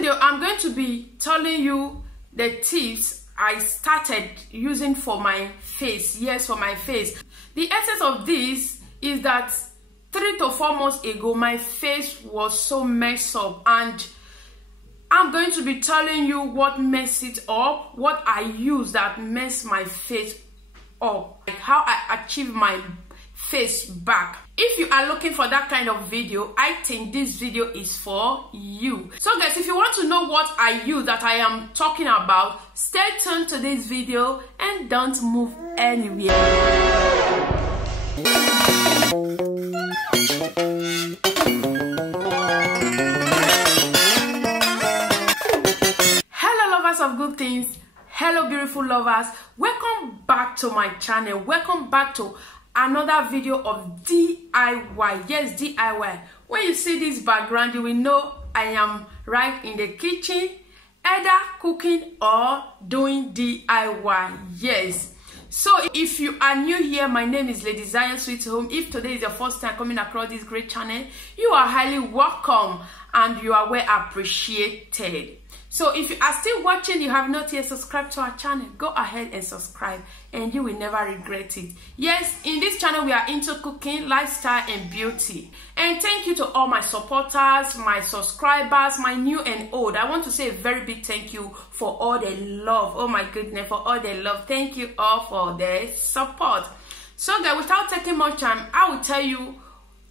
video, I'm going to be telling you the tips I started using for my face. Yes, for my face. The essence of this is that 3 to 4 months ago, my face was so messed up, and I'm going to be telling you what messed it up, what I use that messed my face up, like how I achieve my face back. If you are looking for that kind of video, I think this video is for you. So guys, if you want to know what I use that I am talking about, stay tuned to this video and don't move anywhere. Hello lovers of good things, hello beautiful lovers, welcome back to my channel. Welcome back to another video of DIY. Yes, DIY. When you see this background, you will know I am right in the kitchen, either cooking or doing DIY. Yes. So if you are new here, my name is Ladyzion Sweethome. If today is your first time coming across this great channel, you are highly welcome and you are well appreciated. So if you are still watching, you have not yet subscribed to our channel, go ahead and subscribe and you will never regret it. Yes, in this channel we are into cooking, lifestyle and beauty. And thank you to all my supporters, my subscribers, my new and old. I want to say a very big thank you for all the love. Oh my goodness, for all the love. Thank you all for the support. So guys, without taking much time, I will tell you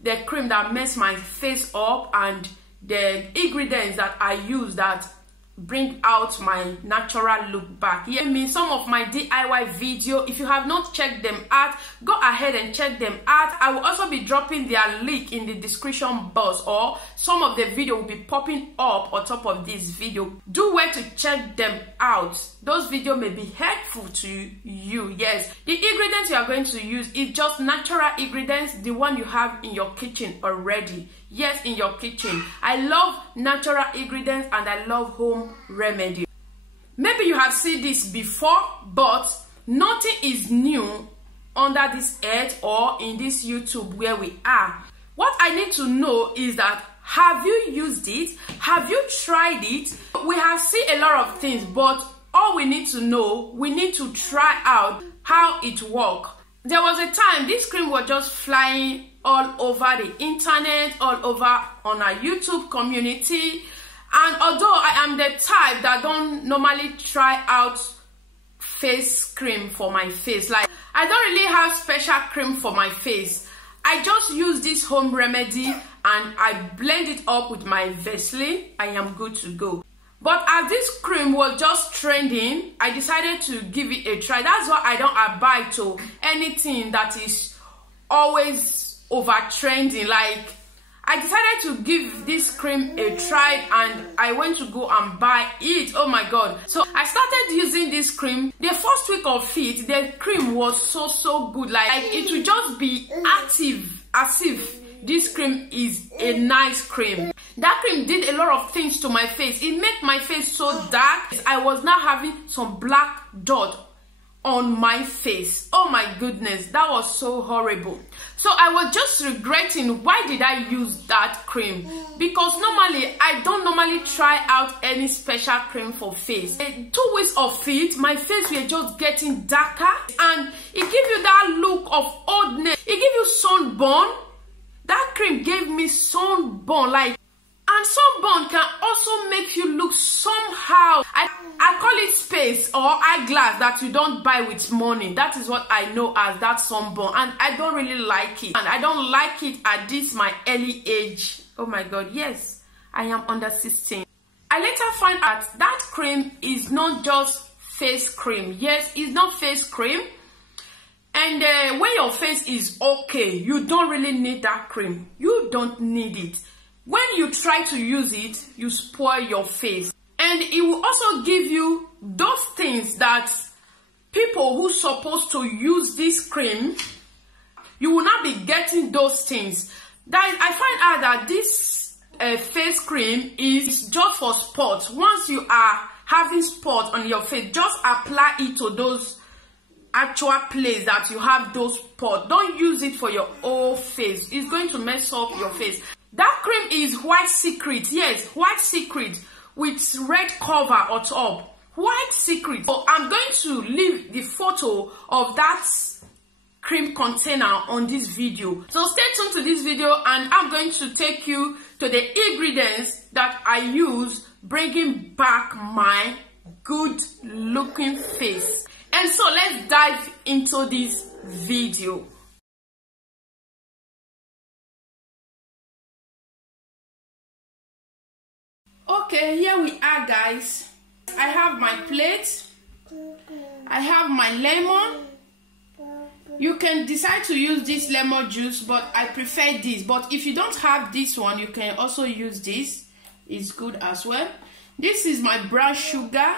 the cream that messed my face up and the ingredients that I use that bring out my natural look back. Yeah, I mean, some of my DIY video, if you have not checked them out, go ahead and check them out. I will also be dropping their link in the description box, or some of the video will be popping up on top of this video. Do well to check them out. Those videos may be helpful to you. Yes, the ingredients you are going to use is just natural ingredients, the one you have in your kitchen already. Yes, in your kitchen. I love natural ingredients and I love home remedy. Maybe you have seen this before, but nothing is new under this earth or in this YouTube where we are. What I need to know is that, have you used it? Have you tried it? We have seen a lot of things, but all we need to know, we need to try out how it works. There was a time this cream was just flying all over the internet, all over on our YouTube community. And although I am the type that don't normally try out face cream for my face, like I don't really have special cream for my face. I just use this home remedy and I blend it up with my Vaseline. I am good to go. But as this cream was just trending, I decided to give it a try. That's why I don't abide to anything that is always over trending. Like, I decided to give this cream a try and I went to go and buy it. Oh my god. So I started using this cream. The first week of it, the cream was so good. Like it would just be active as if this cream is a nice cream. That cream did a lot of things to my face. It made my face so dark. I was now having some black dot on my face. Oh my goodness, that was so horrible. So I was just regretting, why did I use that cream? Because normally I don't normally try out any special cream for face. 2 weeks of it, my face was just getting darker and it gives you that look of oldness. It gives you sunburn. That cream gave me sunburn, like. And sunburn can also make you look somehow. I call it space or eyeglass that you don't buy with money. That is what I know as that sunburn. And I don't really like it. And I don't like it at this my early age. Oh my god, yes. I am under 16. I later find out that cream is not just face cream. Yes, it's not face cream. And when your face is okay, you don't really need that cream. You don't need it. When you try to use it, you spoil your face. And it will also give you those things that people who are supposed to use this cream, you will not be getting those things. Guys, I find out that this face cream is just for spots. Once you are having spots on your face, just apply it to those actual place that you have those spots. Don't use it for your whole face. It's going to mess up your face. That cream is White Secret. Yes, White Secret. with red cover on top. White secret. So I'm going to leave the photo of that cream container on this video. So stay tuned to this video and I'm going to take you to the ingredients that I use bringing back my good looking face. And so let's dive into this video. Okay, here we are, guys. I have my plate. I have my lemon. You can decide to use this lemon juice, but I prefer this. But if you don't have this one, you can also use this. It's good as well. This is my brown sugar.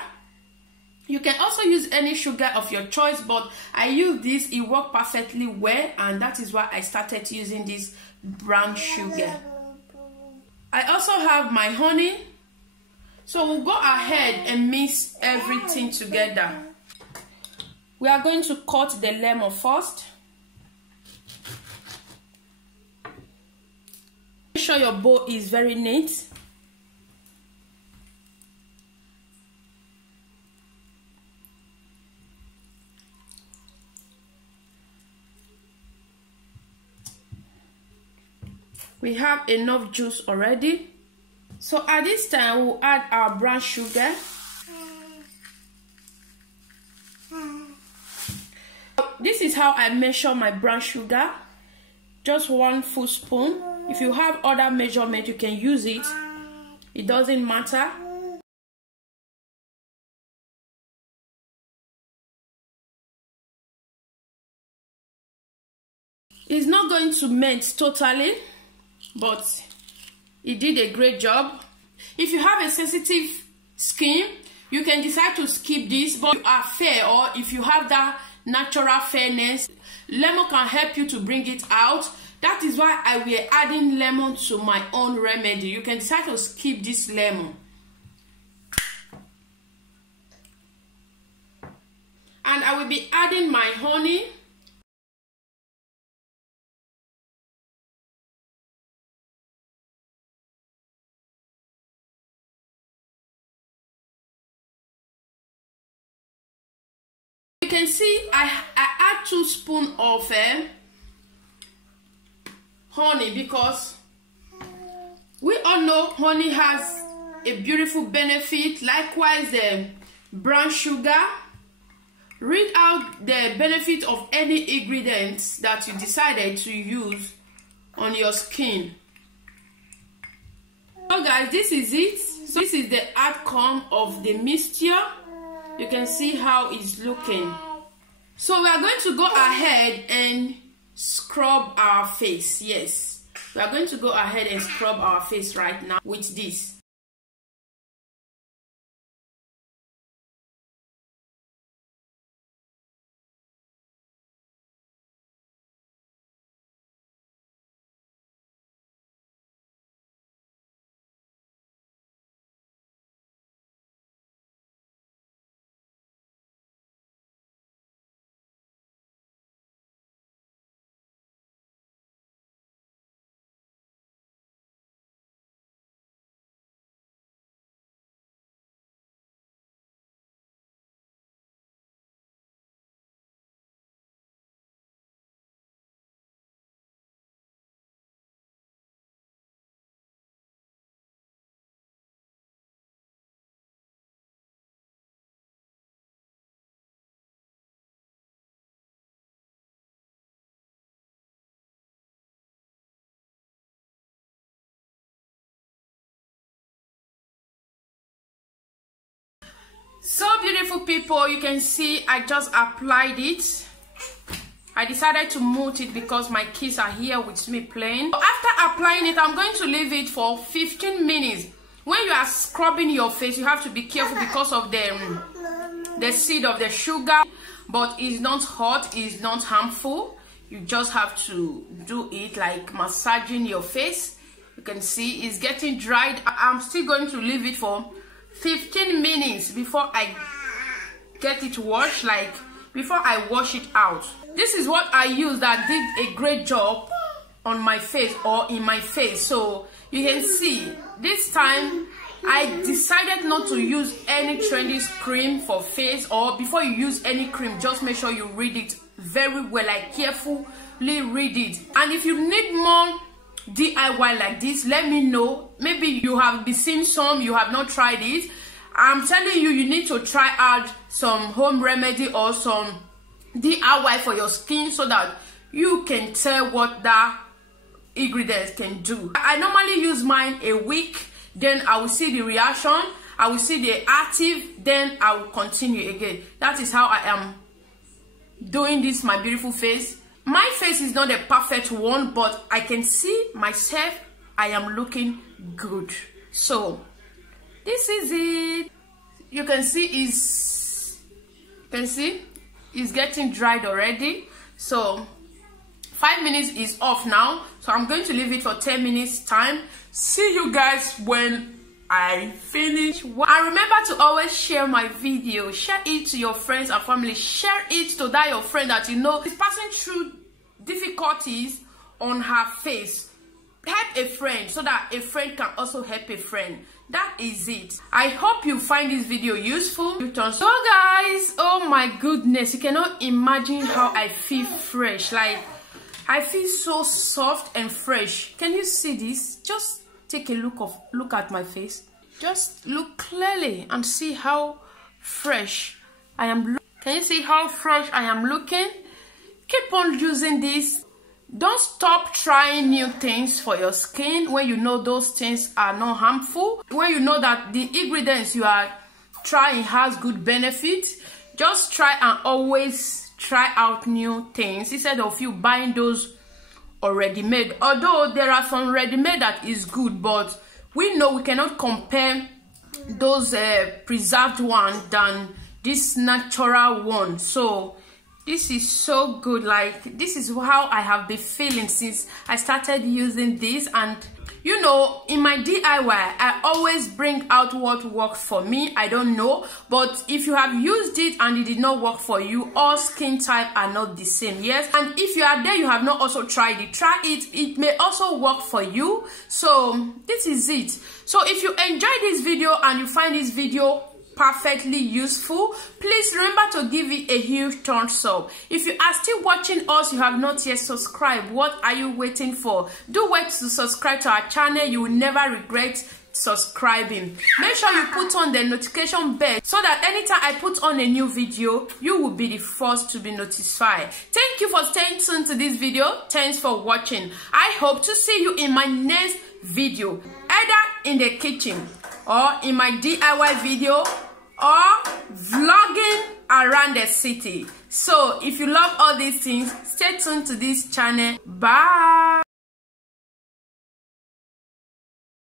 You can also use any sugar of your choice, but I use this. It worked perfectly well, and that is why I started using this brown sugar. I also have my honey. So we'll go ahead and mix everything together. We are going to cut the lemon first. Make sure your bowl is very neat. We have enough juice already. So at this time, we'll add our brown sugar. This is how I measure my brown sugar. Just 1 full spoon. If you have other measurement, you can use it. It doesn't matter. It's not going to melt totally, but it did a great job. If you have a sensitive skin, you can decide to skip this, but if you are fair or if you have that natural fairness, lemon can help you to bring it out. That is why I will adding lemon to my own remedy. You can decide to skip this lemon. And I will be adding my honey. You can see I add 2 spoons of honey because we all know honey has a beautiful benefit. Likewise, the brown sugar. Read out the benefit of any ingredients that you decided to use on your skin. So guys, this is it. So this is the outcome of the mixture. You can see how it's looking. So we are going to go ahead and scrub our face. Yes, we are going to go ahead and scrub our face right now with this. So beautiful people, you can see I just applied it. I decided to mute it because my kids are here with me playing. After applying it, I'm going to leave it for 15 minutes. When you are scrubbing your face, you have to be careful because of the seed of the sugar, but it's not hot, it's not harmful. You just have to do it like massaging your face. You can see it's getting dried. I'm still going to leave it for 15 minutes before I get it washed, like before I wash it out. This is what I use that did a great job on my face or in my face. So you can see this time I decided not to use any trendy cream for face. Or before you use any cream, just make sure you read it very well, like carefully read it. And if you need more DIY like this, let me know. Maybe you have been seeing some, you have not tried it. I'm telling you, you need to try out some home remedy or some DIY for your skin so that you can tell what that ingredients can do. I normally use mine a week, then I will see the reaction, I will see the active, then I will continue again. That is how I am doing this, my beautiful face. My face is not a perfect one, but I can see myself, I am looking good. So this is it. You can see it's getting dried already. So 5 minutes is off now, so I'm going to leave it for 10 minutes time. See you guys when I finish. And remember to always share my video. Share it to your friends and family. Share it to that your friend that you know is passing through difficulties on her face. Help a friend so that a friend can also help a friend. That is it. I hope you find this video useful. So guys, oh my goodness, you cannot imagine how I feel fresh. Like, I feel so soft and fresh. Can you see this? Just take a look at my face. Just look clearly and see how fresh I am. Can you see how fresh I am looking? Keep on using this. Don't stop trying new things for your skin when you know those things are not harmful. When you know that the ingredients you are trying has good benefit, just try and always try out new things instead of you buying those already made. Although there are some ready made that is good, but we know we cannot compare those preserved one than this natural one. So this is so good. Like, this is how I have been feeling since I started using this. And you know, in my DIY, I always bring out what works for me. I don't know, but if you have used it and it did not work for you, all skin type are not the same. Yes, and if you are there, you have not also tried it, try it. It may also work for you. So this is it. So if you enjoy this video and you find this video perfectly useful, please remember to give it a huge thumbs up. If you are still watching us, you have not yet subscribed, what are you waiting for? Do wait to subscribe to our channel. You will never regret subscribing. Make sure you put on the notification bell so that anytime I put on a new video, you will be the first to be notified. Thank you for staying tuned to this video. Thanks for watching. I hope to see you in my next video, either in the kitchen or in my DIY video or vlogging around the city. So if you love all these things, stay tuned to this channel. Bye.